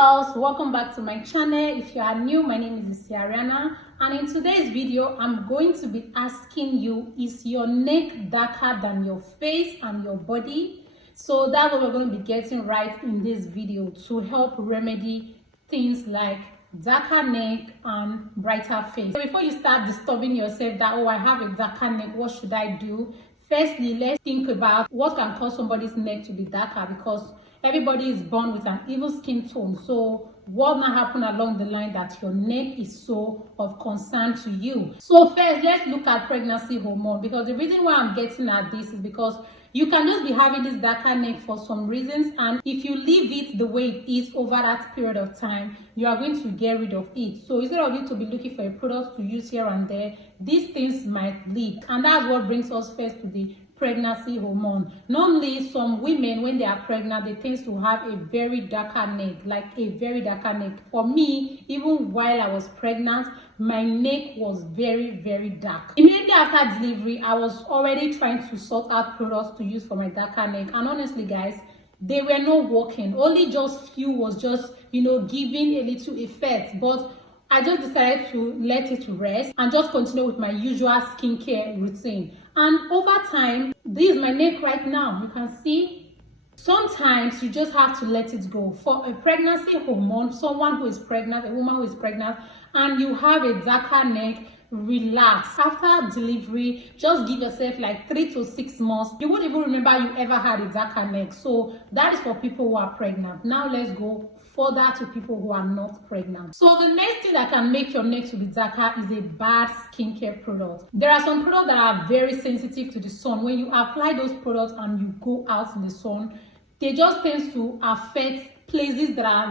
girls, welcome back to my channel. If you are new, my name is Ariana, and in today's video I'm going to be asking you, is your neck darker than your face and your body? So that's what we're going to be getting right in this video to help remedy things like darker neck and brighter face. So before you start disturbing yourself that, oh, I have a darker neck, what should I do? Firstly, let's think about what can cause somebody's neck to be darker, because everybody is born with an even skin tone. So what might happen along the line that your neck is so of concern to you? So first, let's look at pregnancy hormone, because the reason why I'm getting at this is because you can just be having this darker neck for some reasons, and if you leave it the way it is over that period of time, you are going to get rid of it. So instead of you to be looking for a product to use here and there, these things might leak, and that's what brings us first to the pregnancy hormone. Normally, some women, when they are pregnant, they tend to have a very darker neck, like a very darker neck. For me, even while I was pregnant, my neck was very dark. Immediately after delivery, I was already trying to sort out products to use for my darker neck, and honestly guys, they were not working. Only just few was just, giving a little effect, but I just decided to let it rest and just continue with my usual skincare routine. And over time, this is my neck right now. You can see, sometimes you just have to let it go. For a pregnancy hormone, someone who is pregnant, a woman who is pregnant, and you have a darker neck, relax. After delivery, just give yourself like 3 to 6 months. You won't even remember you ever had a darker neck. So that is for people who are pregnant. Now let's go further to people who are not pregnant. So the next thing that can make your neck to be darker is a bad skincare product. There are some products that are very sensitive to the sun. When you apply those products and you go out in the sun, they just tend to affect places that are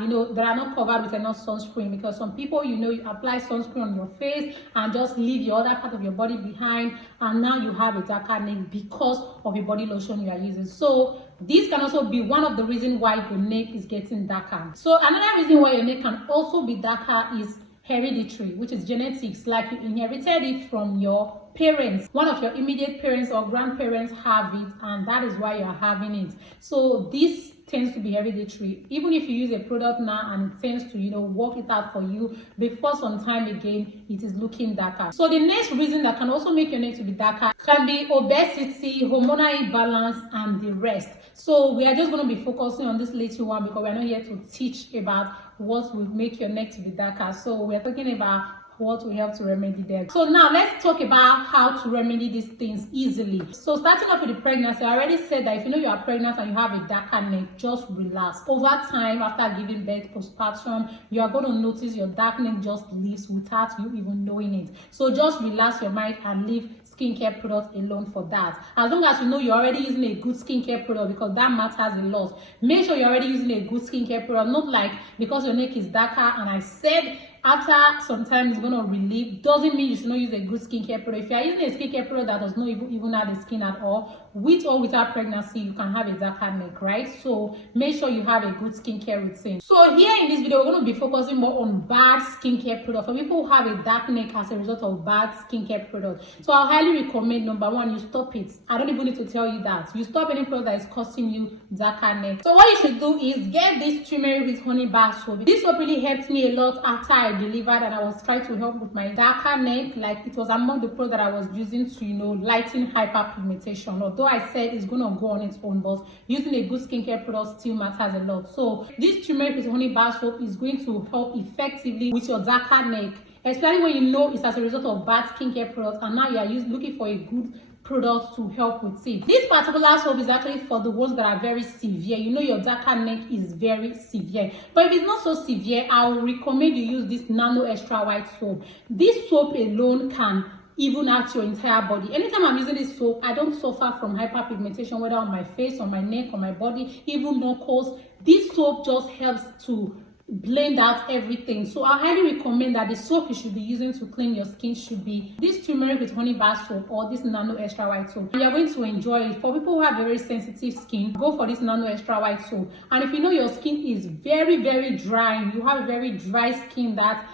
not covered with enough sunscreen, because some people, you apply sunscreen on your face and just leave your other part of your body behind, and now you have a darker neck because of a body lotion you are using. So this can also be one of the reasons why your neck is getting darker. So another reason why your neck can also be darker is hereditary, which is genetics, like you inherited it from your parents. One of your immediate parents or grandparents have it, and that is why you are having it. So this tends to be hereditary. Even if you use a product now and it tends to work it out for you, before some time again it is looking darker. So the next reason that can also make your neck to be darker can be obesity, hormonal imbalance, and the rest. So we are just going to be focusing on this little one because we're not here to teach about what will make your neck to be darker. So we're talking about what will help to remedy them. So now let's talk about how to remedy these things easily. So starting off with the pregnancy, I already said that if you are pregnant and you have a darker neck, just relax. Over time, after giving birth, postpartum, you are going to notice your dark neck just leaves without you even knowing it. So just relax your mind and leave skincare products alone for that. As long as you're already using a good skincare product, because that matters a lot. Make sure you're already using a good skincare product, not like because your neck is darker and I said after some time it's going to relieve, doesn't mean you should not use a good skincare product. If you are using a skincare product that does not even have the skin at all, with or without pregnancy, you can have a darker neck, right? So make sure you have a good skincare routine. So here in this video, we're going to be focusing more on bad skincare products for people who have a dark neck as a result of bad skincare products. So I highly recommend, number one, you stop it. I don't even need to tell you that. You stop any product that is causing you darker neck. So what you should do is get this turmeric with honey bar soap. This soap really helped me a lot after I delivered, and I was trying to help with my darker neck. Like, it was among the products that I was using to lighten hyperpigmentation. Although I said it's gonna go on its own, but using a good skincare product still matters a lot. So this turmeric with honey bar soap is going to help effectively with your darker neck, especially when it's as a result of bad skincare products, and now you are looking for a good products to help with it. This particular soap is actually for the ones that are very severe. Your darker neck is very severe. But if it's not so severe, I will recommend you use this nano extra white soap. This soap alone can even out your entire body. Anytime I'm using this soap, I don't suffer from hyperpigmentation, whether on my face, on my neck, on my body, even knuckles. This soap just helps to blend out everything. So I highly recommend that the soap you should be using to clean your skin should be this turmeric with honey bar soap or this nano extra white soap. And you're going to enjoy it. For people who have very sensitive skin, go for this nano extra white soap. And if your skin is very dry, you have a very dry skin that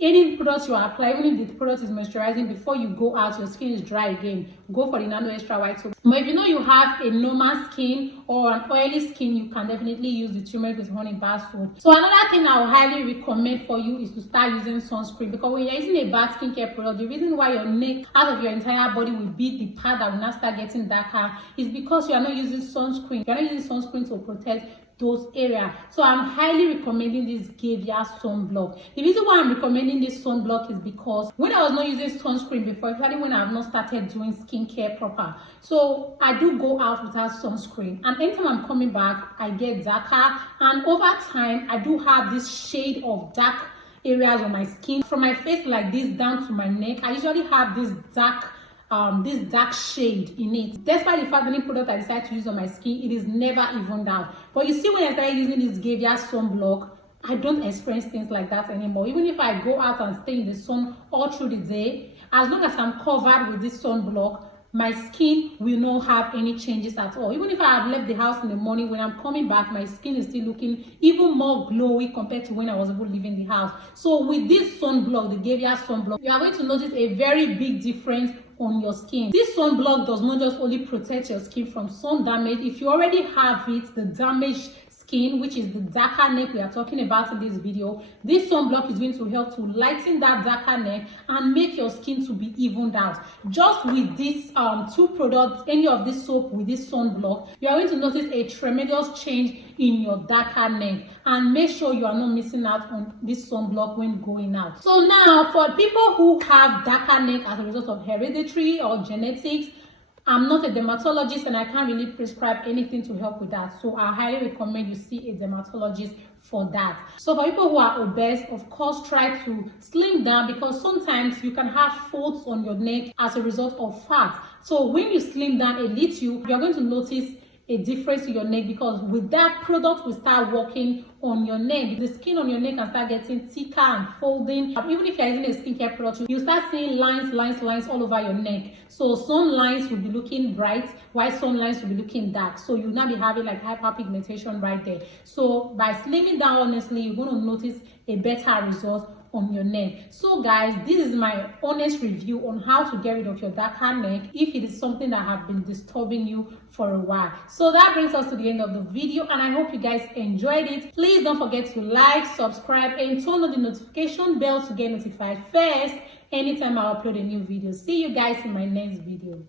any product you apply, even if the product is moisturizing, before you go out, your skin is dry again, go for the Nano Extra White soap. But if you know you have a normal skin or an oily skin, you can definitely use the turmeric with honey bar soap. So another thing I would highly recommend for you is to start using sunscreen, because when you're using a bad skincare product, the reason why your neck out of your entire body will be the part that will now start getting darker is because you are not using sunscreen. You're not using sunscreen to protect those areas. So I'm highly recommending this Gavia sunblock. The reason why I'm recommending this sunblock is because when I was not using sunscreen before, especially when I have not started doing skincare proper, so I do go out without sunscreen, and anytime I'm coming back, I get darker, and over time I do have this shade of dark areas on my skin. From my face like this down to my neck, I usually have this dark shade in it. Despite the fact that any product I decide to use on my skin, it is never evened out. But you see, when I started using this Gavia sunblock, I don't experience things like that anymore. Even if I go out and stay in the sun all through the day, as long as I'm covered with this sunblock, my skin will not have any changes at all. Even if I have left the house in the morning, when I'm coming back, my skin is still looking even more glowy compared to when I was even leaving the house. So with this sunblock, the Gavia sunblock, you are going to notice a very big difference on your skin. This sunblock does not just only protect your skin from sun damage. If you already have it, the damaged skin, which is the darker neck we are talking about in this video, this sunblock is going to help to lighten that darker neck and make your skin to be evened out. Just with these two products, any of this soap with this sunblock, you are going to notice a tremendous change in your darker neck. And make sure you are not missing out on this sunblock when going out. So now, for people who have darker neck as a result of hereditary or genetics, I'm not a dermatologist and I can't really prescribe anything to help with that. So I highly recommend you see a dermatologist for that. So for people who are obese, of course, try to slim down, because sometimes you can have folds on your neck as a result of fat. So when you slim down a little, you're going to notice a difference in your neck, because with that product will start working on your neck. The skin on your neck can start getting thicker and folding. Even if you're using a skincare product, you start seeing lines all over your neck. So some lines will be looking bright, while some lines will be looking dark. So you'll now be having like hyperpigmentation right there. So by slimming down, honestly, you're going to notice a better result on your neck. So guys, this is my honest review on how to get rid of your darker neck if it is something that have been disturbing you for a while. So that brings us to the end of the video, and I hope you guys enjoyed it. Please don't forget to like, subscribe, and turn on the notification bell to get notified first anytime I upload a new video. See you guys in my next video.